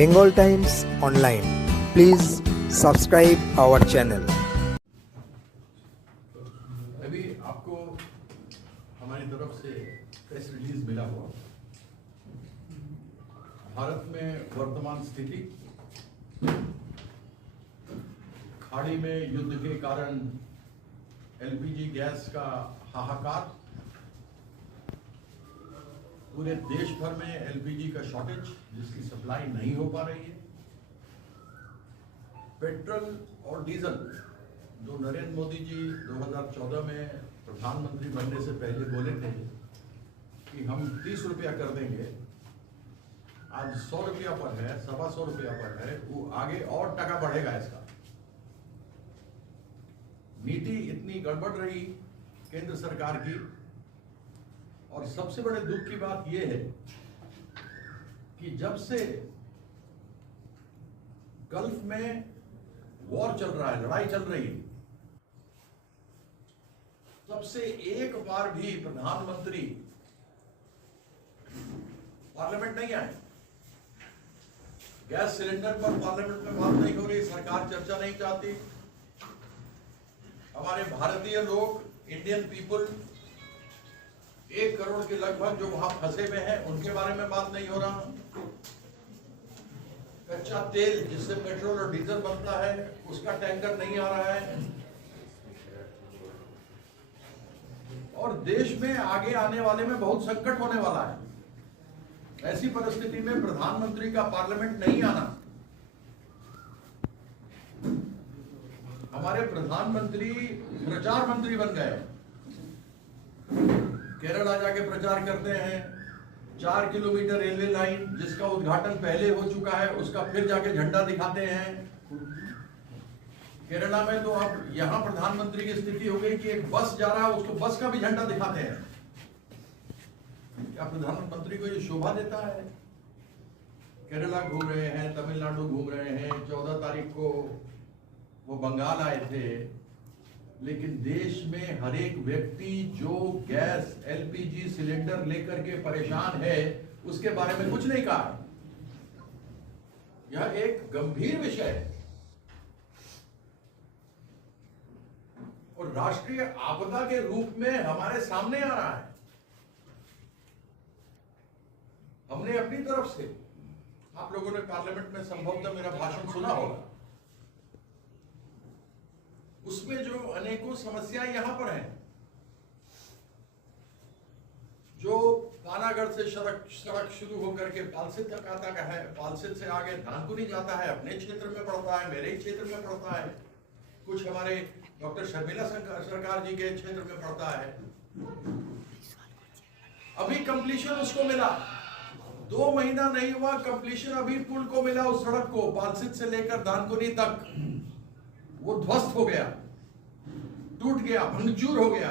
Bengal Times Online. Please subscribe our channel. अभी आपको हमारी तरफ से प्रेस रिलीज मिला हुआ भारत में वर्तमान स्थिति, खाड़ी में युद्ध के कारण एलपीजी गैस का हाहाकार, पूरे देश भर में एलपीजी का शॉर्टेज जिसकी सप्लाई नहीं हो पा रही है, पेट्रोल और डीजल जो नरेंद्र मोदी जी 2014 में प्रधानमंत्री बनने से पहले बोले थे कि हम 30 रुपया कर देंगे, आज 100 रुपया पर है, 125 रुपया पर है, वो आगे और टका बढ़ेगा। इसका नीति इतनी गड़बड़ रही केंद्र सरकार की। और सबसे बड़े दुख की बात यह है कि जब से गल्फ में वॉर चल रहा है, लड़ाई चल रही है, तब से एक बार भी प्रधानमंत्री पार्लियामेंट नहीं आए। गैस सिलेंडर पर पार्लियामेंट में बात नहीं हो रही, सरकार चर्चा नहीं चाहती। हमारे भारतीय लोग, इंडियन पीपल 1 करोड़ के लगभग जो वहां फंसे हुए हैं, उनके बारे में बात नहीं हो रहा। कच्चा तेल जिससे पेट्रोल और डीजल बनता है, उसका टैंकर नहीं आ रहा है। और देश में आगे आने वाले में बहुत संकट होने वाला है। ऐसी परिस्थिति में प्रधानमंत्री का पार्लियामेंट नहीं आना, हमारे प्रधानमंत्री प्रचार मंत्री बन गए। केरला जाके प्रचार करते हैं, 4 किलोमीटर रेलवे लाइन जिसका उद्घाटन पहले हो चुका है, उसका फिर जाके झंडा दिखाते हैं। केरला में तो अब यहां प्रधानमंत्री की स्थिति हो गई कि एक बस जा रहा है, उसको बस का भी झंडा दिखाते हैं। क्या प्रधानमंत्री को ये शोभा देता है? केरला घूम रहे हैं, तमिलनाडु घूम रहे हैं, 14 तारीख को वो बंगाल आए थे, लेकिन देश में हर एक व्यक्ति जो गैस एलपीजी सिलेंडर लेकर के परेशान है, उसके बारे में कुछ नहीं कहा। यह एक गंभीर विषय है और राष्ट्रीय आपदा के रूप में हमारे सामने आ रहा है। हमने अपनी तरफ से, आप लोगों ने पार्लियामेंट में संभवतः मेरा भाषण सुना होगा, उसमें जो अनेकों समस्याएं यहां पर हैं, जो पानागढ़ से सड़क शुरू होकर के पालसित तक आता है, पालसित से आगे धानकुनी जाता है, अपने क्षेत्र में पड़ता है, मेरे ही क्षेत्र में पड़ता है, कुछ हमारे डॉक्टर शर्मिला सरकार जी के क्षेत्र में पड़ता है। अभी कंप्लीशन उसको मिला, 2 महीना नहीं हुआ, कंप्लीशन अभी पुल को मिला, उस सड़क को पालसित से लेकर धानकुनी तक। वो ध्वस्त हो गया, टूट गया, भंगचूर हो गया।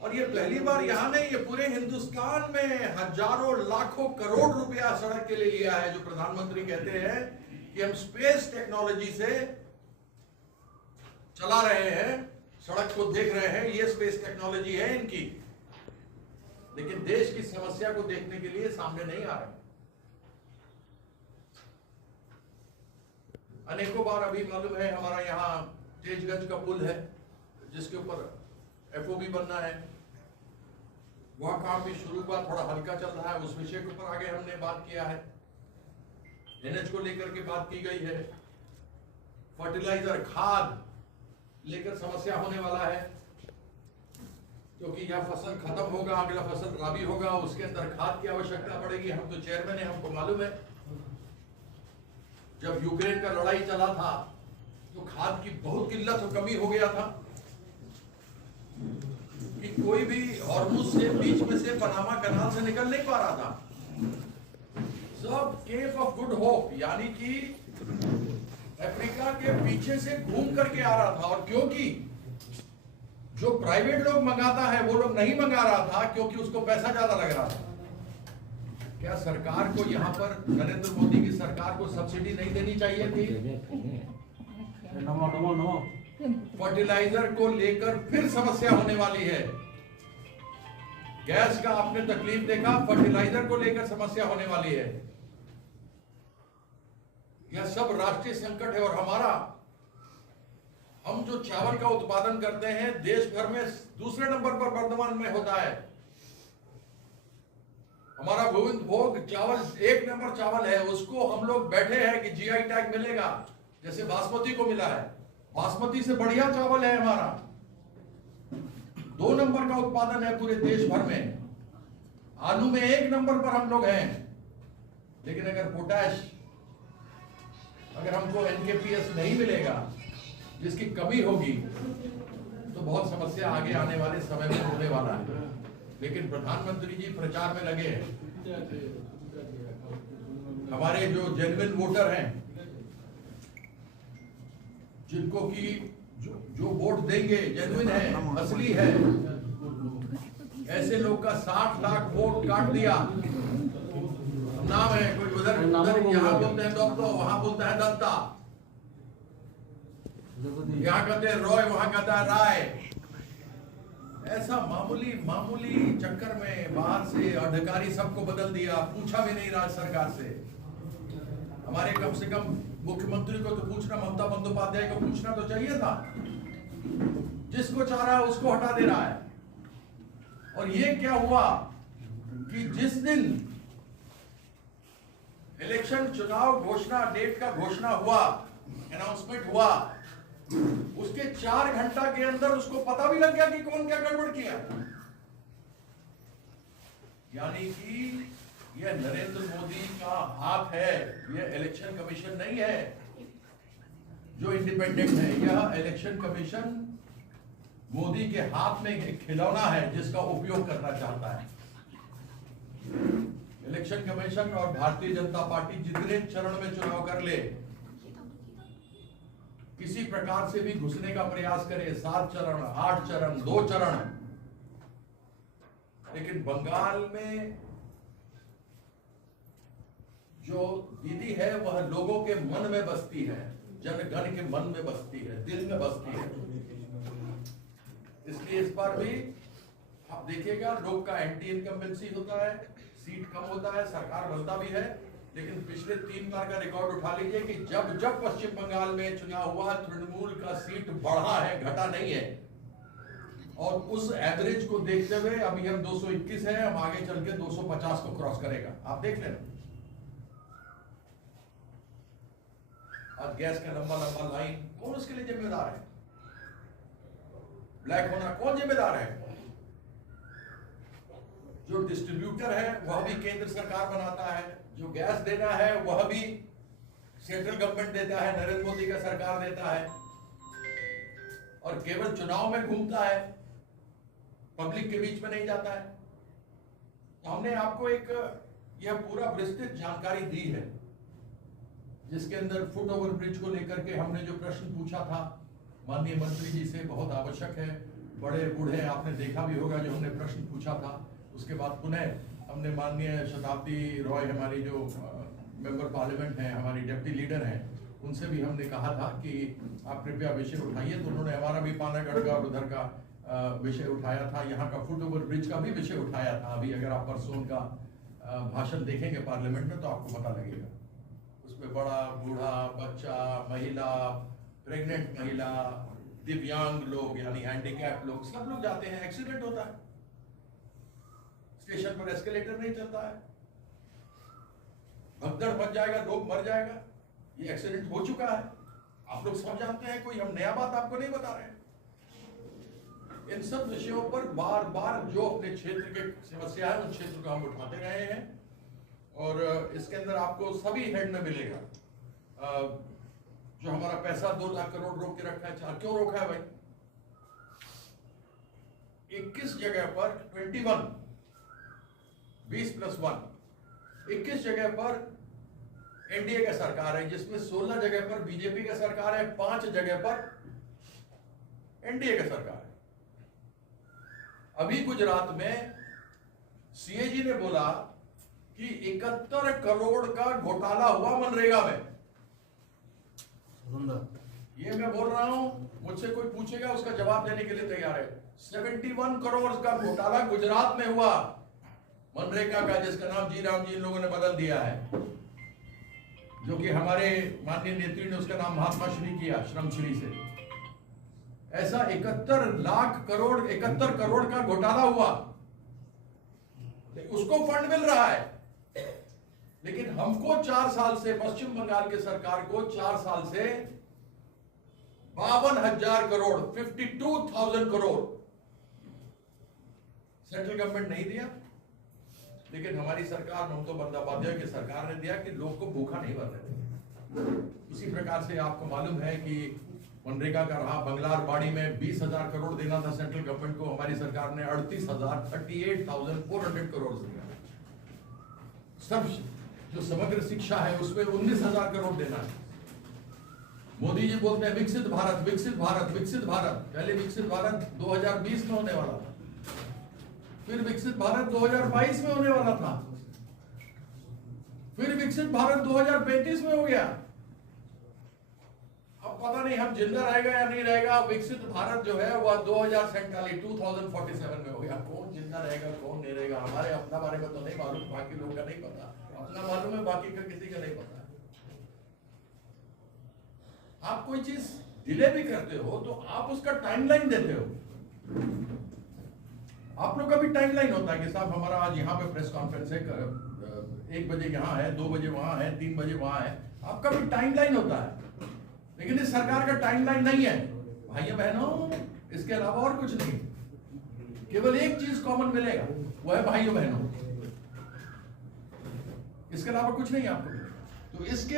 और ये पहली बार यहां नहीं, ये पूरे हिंदुस्तान में हजारों लाखों करोड़ रुपया सड़क के लिए लिया है। जो प्रधानमंत्री कहते हैं कि हम स्पेस टेक्नोलॉजी से चला रहे हैं, सड़क को देख रहे हैं, ये स्पेस टेक्नोलॉजी है इनकी, लेकिन देश की समस्या को देखने के लिए सामने नहीं आ रहे। अनेकों बार अभी मालूम है, हमारा यहाँ तेजगंज का पुल है जिसके ऊपर एफओबी बनना है, वह काम भी शुरू हुआ, थोड़ा हल्का चल रहा है। उस विषय के ऊपर आगे हमने बात किया है, एनएच को लेकर के बात की गई है। फर्टिलाइजर, खाद लेकर समस्या होने वाला है, क्योंकि यह फसल खत्म होगा, अगला फसल राबी होगा, उसके अंदर खाद की आवश्यकता पड़ेगी। हम तो चेयरमैन है, हमको मालूम है, जब यूक्रेन का लड़ाई चला था तो खाद की बहुत किल्लत और कमी हो गया था कि कोई भी हॉर्मुज से बीच में से पनामा कनाल से निकल नहीं पा रहा था। सब केप ऑफ गुड होप यानी कि अफ्रीका के पीछे से घूम करके आ रहा था। और क्योंकि जो प्राइवेट लोग मंगाता है वो लोग नहीं मंगा रहा था, क्योंकि उसको पैसा ज्यादा लग रहा था। क्या सरकार को यहाँ पर, नरेंद्र मोदी की सरकार को सब्सिडी नहीं देनी चाहिए थी? फर्टिलाइजर को लेकर फिर समस्या होने वाली है। गैस का आपने तकलीफ देखा, फर्टिलाइजर को लेकर समस्या होने वाली है। यह सब राष्ट्रीय संकट है। और हम जो चावल का उत्पादन करते हैं देश भर में दूसरे नंबर पर वर्तमान में होता है। हमारा गोविंद भोग चावल 1 नंबर चावल है, उसको हम लोग बैठे हैं कि जीआई टैग मिलेगा, जैसे बासमती को मिला है। बासमती से बढ़िया चावल है हमारा, 2 नंबर का उत्पादन है पूरे देश भर में। आलू में 1 नंबर पर हम लोग हैं। लेकिन अगर पोटैश, अगर हमको एनकेपीएस नहीं मिलेगा, जिसकी कमी होगी, तो बहुत समस्या आगे आने वाले समय में होने वाला है। लेकिन प्रधानमंत्री जी प्रचार में लगे हैं। हमारे जो जेन्युइन वोटर हैं, जिनको की जो वोट देंगे जेन्युइन है, असली है, ऐसे लोग का 60 लाख वोट काट दिया। नाम है कोई उधर यहाँ बोलते हैं दत्तो, वहां बोलता है दत्ता, यहाँ कहते हैं रॉय, वहां कहता है राय। ऐसा मामूली चक्कर में बाहर से अधिकारी सबको बदल दिया, पूछा भी नहीं राज्य सरकार से। हमारे कम से कम मुख्यमंत्री को तो पूछना, ममता बंदोपाध्याय को पूछना तो चाहिए था। जिसको चाह रहा है उसको हटा दे रहा है। और ये क्या हुआ कि जिस दिन इलेक्शन चुनाव घोषणा डेट का घोषणा हुआ, अनाउंसमेंट हुआ, उसके 4 घंटा के अंदर उसको पता भी लग गया कि कौन क्या गड़बड़ किया। यानी कि यह नरेंद्र मोदी का हाथ है, यह इलेक्शन कमीशन नहीं है जो इंडिपेंडेंट है। यह इलेक्शन कमीशन मोदी के हाथ में एक खिलौना है जिसका उपयोग करना चाहता है। इलेक्शन कमीशन और भारतीय जनता पार्टी जितने चरण में चुनाव कर ले, किसी प्रकार से भी घुसने का प्रयास करे, 7 चरण, 8 चरण, 2 चरण, लेकिन बंगाल में जो दीदी है वह लोगों के मन में बसती है, जनगण के मन में बसती है, दिल में बसती है। इसलिए इस बार भी आप देखिएगा लोग का एंटी इनकम्बेंसी होता है, सीट कम होता है, सरकार बनता भी है। लेकिन पिछले 3 बार का रिकॉर्ड उठा लीजिए कि जब पश्चिम बंगाल में चुनाव हुआ, तृणमूल का सीट बढ़ा है, घटा नहीं है। और उस एवरेज को देखते हुए अभी हम 221 है, हम आगे चल के 250 को क्रॉस करेगा। आप देख लेना। आज गैस का लंबा लाइन, कौन उसके लिए जिम्मेदार है? ब्लैक होना कौन जिम्मेदार है? जो डिस्ट्रीब्यूटर है वह भी केंद्र सरकार बनाता है, जो गैस देना है वह भी सेंट्रल गवर्नमेंट देता है, नरेंद्र मोदी का सरकार देता है। और केवल चुनाव में घूमता है, पब्लिक के बीच में नहीं जाता है। तो हमने आपको एक यह पूरा विस्तृत जानकारी दी है, जिसके अंदर फुट ओवर ब्रिज को लेकर के हमने जो प्रश्न पूछा था माननीय मंत्री जी से, बहुत आवश्यक है। बड़े बूढ़े आपने देखा भी होगा जो हमने प्रश्न पूछा था। उसके बाद पुनः हमने माननीय शताब्दी रॉय, हमारी जो मेंबर पार्लियामेंट हैं, हमारी डिप्टी लीडर हैं, उनसे भी हमने कहा था कि आप कृपया विषय उठाइए। तो उन्होंने हमारा भी पानागढ़ का और उधर का विषय उठाया था, यहाँ का फुट ओवर ब्रिज का भी विषय उठाया था। अभी अगर आप परसों का भाषण देखेंगे पार्लियामेंट में तो आपको पता लगेगा। उसमें बड़ा बूढ़ा, बच्चा, महिला, प्रेग्नेंट महिला, दिव्यांग लोग यानी हैंडीकैप लोग, सब लोग जाते हैं। एक्सीडेंट होता है, स्टेशन पर एस्केलेटर नहीं चलता है, भगदड़ मच जाएगा, लोग मर जाएगा। ये एक्सीडेंट हो चुका है, आप लोग सब जानते हैं, कोई हम नया बात आपको नहीं बता रहे हैं। इन सब विषयों पर बार बार जो अपने क्षेत्र के समस्या है उन क्षेत्र को हम उठाते रहे हैं। और इसके अंदर आपको सभी हेड में मिलेगा। जो हमारा पैसा 2 लाख करोड़ रोक के रखा है, 4 क्यों रोका है भाई? 21 जगह पर 21, 20+1, 21 जगह पर एनडीए का सरकार है, जिसमें 16 जगह पर बीजेपी का सरकार है, 5 जगह पर एनडीए का सरकार है। अभी गुजरात में सीएजी ने बोला कि 71 करोड़ का घोटाला हुआ मनरेगा में। ये मैं बोल रहा हूं, मुझसे कोई पूछेगा उसका जवाब देने के लिए तैयार है। 71 करोड़ का घोटाला गुजरात में हुआ मनरेगा का, जिसका नाम जी राम जी इन लोगों ने बदल दिया है। जो कि हमारे माननीय नेत्री ने उसका नाम महात्मा श्री किया, श्रम श्री से। ऐसा 71 करोड़ का घोटाला हुआ, उसको फंड मिल रहा है। लेकिन हमको 4 साल से, पश्चिम बंगाल की सरकार को 4 साल से 52,000 करोड़, 52,000 करोड़ सेंट्रल गवर्नमेंट नहीं दिया। लेकिन हमारी सरकार, ममता बंदोपाध्याय की सरकार ने दिया कि लोग को भूखा नहीं मरने देंगे। उसी प्रकार से आपको मालूम है कि मनरेगा का रहा, बंगलारबाड़ी में 20,000 करोड़ देना था सेंट्रल गवर्नमेंट को, हमारी सरकार ने 38,400 करोड़ दिया। सब जो समग्र शिक्षा है उसमें 19,000 करोड़ देना है। मोदी जी बोलते हैं विकसित भारत, विकसित भारत, विकसित भारत। पहले विकसित भारत 2020 में होने वाला था, फिर विकसित भारत 2022 में होने वाला था, फिर विकसित भारत 2035 में हो गया। अब पता नहीं हम जिंदा रहेगा या नहीं रहेगा। विकसित भारत जो है वह 2047 में हो गया। कौन जिंदा रहेगा, कौन नहीं रहेगा, हमारे अपना बारे में तो नहीं मालूम, बाकी लोगों का नहीं पता। अपना मालूम है, बाकी का किसी का नहीं पता। आप कोई चीज डिले भी करते हो तो आप उसका टाइमलाइन देते हो। आप लोग का भी टाइमलाइन होता है कि साहब हमारा आज यहाँ पे प्रेस कॉन्फ्रेंस है, 1 बजे यहाँ है, 2 बजे वहां है, 3 बजे वहां है। आपका भी टाइमलाइन होता है। लेकिन इस सरकार का टाइमलाइन नहीं है भाइयों बहनों। इसके अलावा और कुछ नहीं, केवल एक चीज कॉमन मिलेगा, वो है भाइयों बहनों। इसके अलावा कुछ नहीं आपको। तो इसके